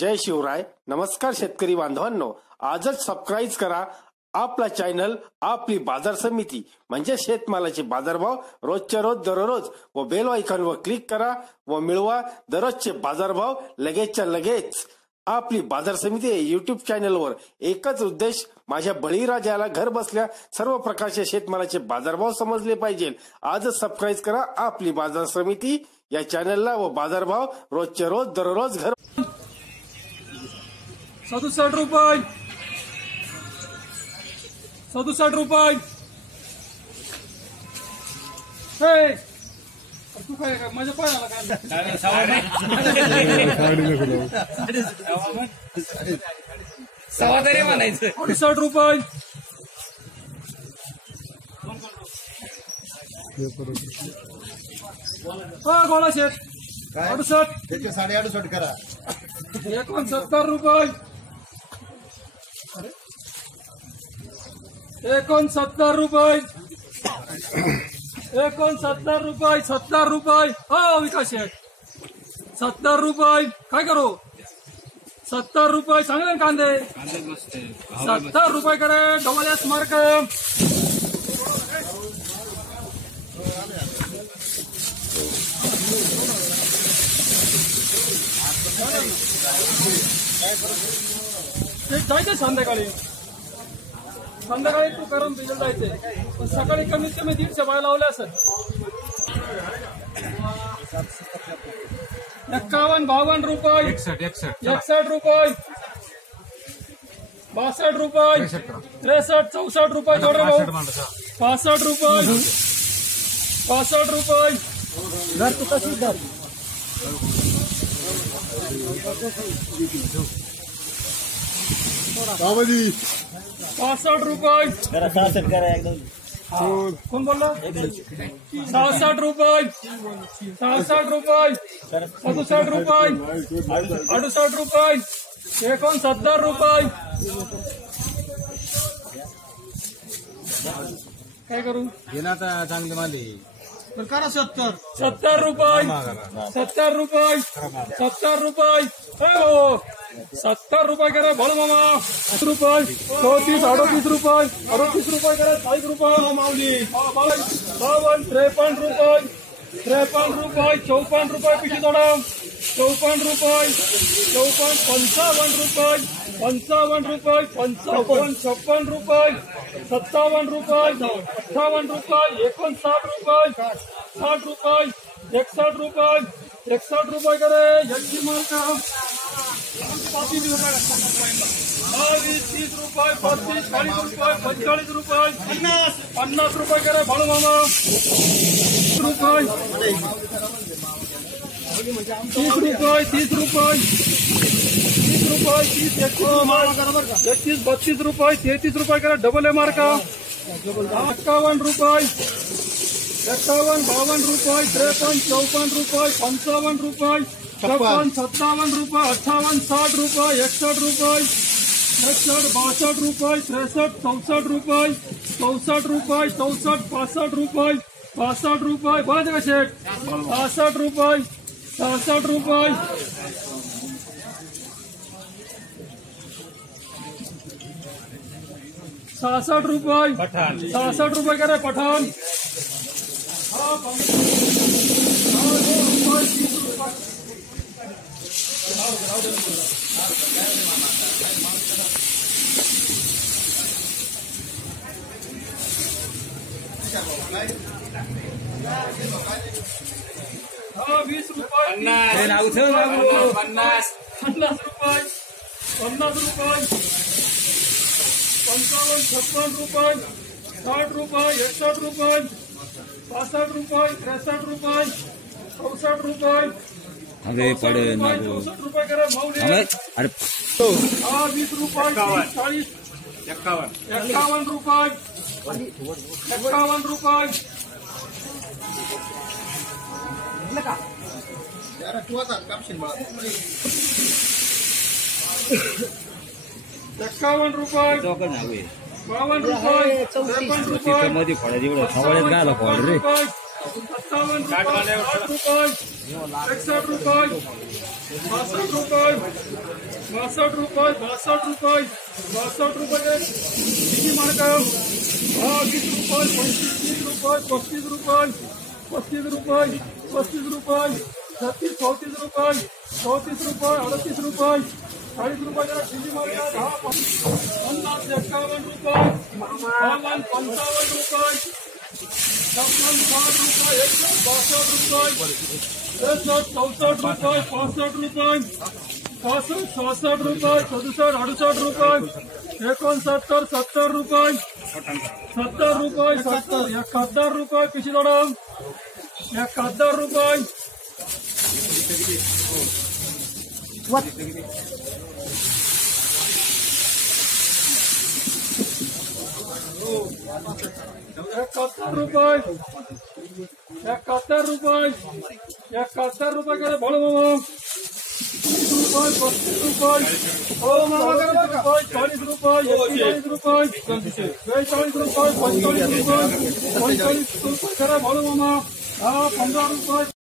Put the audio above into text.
जय शिवराय. नमस्कार शेतकरी बांधवांनो, आजच सबस्क्राईब करा आपला चॅनल आपली बाजार समिती म्हणजे शेतमालाचे बाजारभाव रोजच्या रोज दररोज व बेल आयकॉनवर क्लिक करा व मिळवा दररोजचे बाजारभाव लगेचच्या लगेच. आपली बाजार समिती युट्यूब चॅनलवर एकच उद्देश, माझ्या बळीराजाला घर बसल्या सर्व प्रकारचे शेतमालाचे बाजारभाव समजले पाहिजे. आजच सबस्क्राईब करा आपली बाजार समिती या चॅनलला व बाजारभाव रोजच्या रोज दररोज घर 67 रुपये 67 रुपये. हे तू काय माझ्या पायाला काय सवा तरी म्हणायचं. 68 रुपये गोळा शेत 68 त्याचे 68.5 करा. 69 रुपये 69 रुपये 69 रुपये 70 रुपये. हो विकास शेठ 70 रुपये. काय करू 70 रुपये चांगले कांदे 70 रुपये करे डबल एस मार्क. जायचे संध्याकाळी तू करून बिजल जायचे पण सकाळी कमीत कमी 150 बाय लावले असेल. 51-52 रुपये 61 रुपये 62 रुपये 63 64 रुपये जोडा भाऊ 65 रुपये 65 रुपये. घर तू कशी धर 65 रुपये. कोण बोलला 66 रुपये 67 रुपये 67 रुपये 68 रुपये 69 रुपये. काय करू घेणार चांगले माले करा 70 रुपये 70 रुपये 70 रुपये. 70 रुपये करा बोल मामा 80 रुपये 34 38 रुपये 38 रुपये करा 40 रुपये माऊली 52 53 रुपये 53 रुपये 54 रुपये पिशी थोडा 54 रुपये 55 रुपये 55 रुपये 56 रुपये 57 रुपये 58 रुपये 59 रुपये 60 रुपये 61 रुपये 61 रुपये करे यांची मार्का 30 रुपये 35 40 रुपये 45 रुपये 50 रुपये करे भाडू मामा 30 रुपये 30 रुपये 30 रुपये 30 रुपये 30 31 32 रुपये 33 रुपये करे डबल ए मार्का 51 रुपये 51 52 रुपये 53 54 रुपये 55 रुपये 56 57 रुपये 58 60 रुपये 61 रुपये 61 62 रुपये 63 64 रुपये 64 रुपये 64 65 रुपये 65 रुपये. बरं का शेठ 65 रुपये 66 रुपये 66 रुपये 66 रुपये करे पठाण 20 रुपये 50 रुपये 50 रुपये 55 रुपये 60 रुपये 61 रुपये 62 रुपये 63 रुपये 64 रुपये. अरे पडे 64 रुपये करा माऊली. अरे 20 रुपये 40 51 रुपये 51 रुपये 51 रुपये चौकन हवे 52 रुपये 53 रुपये मध्ये फळा जेवढं खवळ्यात गायला फळ रे 57 रुपये 60 रुपये 61 रुपये 62 रुपये 62 रुपये 62 रुपये किती मार्ग 20 रुपये 35 रुपये 35 रुपये 35 रुपये 36 34 रुपये 38 रुपये 40 रुपये किती मार्ग 50 51 रुपये 55 रुपये 56 रुपये 62 रुपये 64 रुपये 65 रुपये 66 रुपये 67 रुपये 68 रुपये 69 रुपये 70 रुपये 70 रुपये 71 रुपये पिशी मॅडम 71 रुपये ₹71 करे बोलो मामा 30 रुपये 35 रुपये 40 रुपये 41 रुपये 42 रुपये 45 रुपये करे बोलो मामा 15 रुपये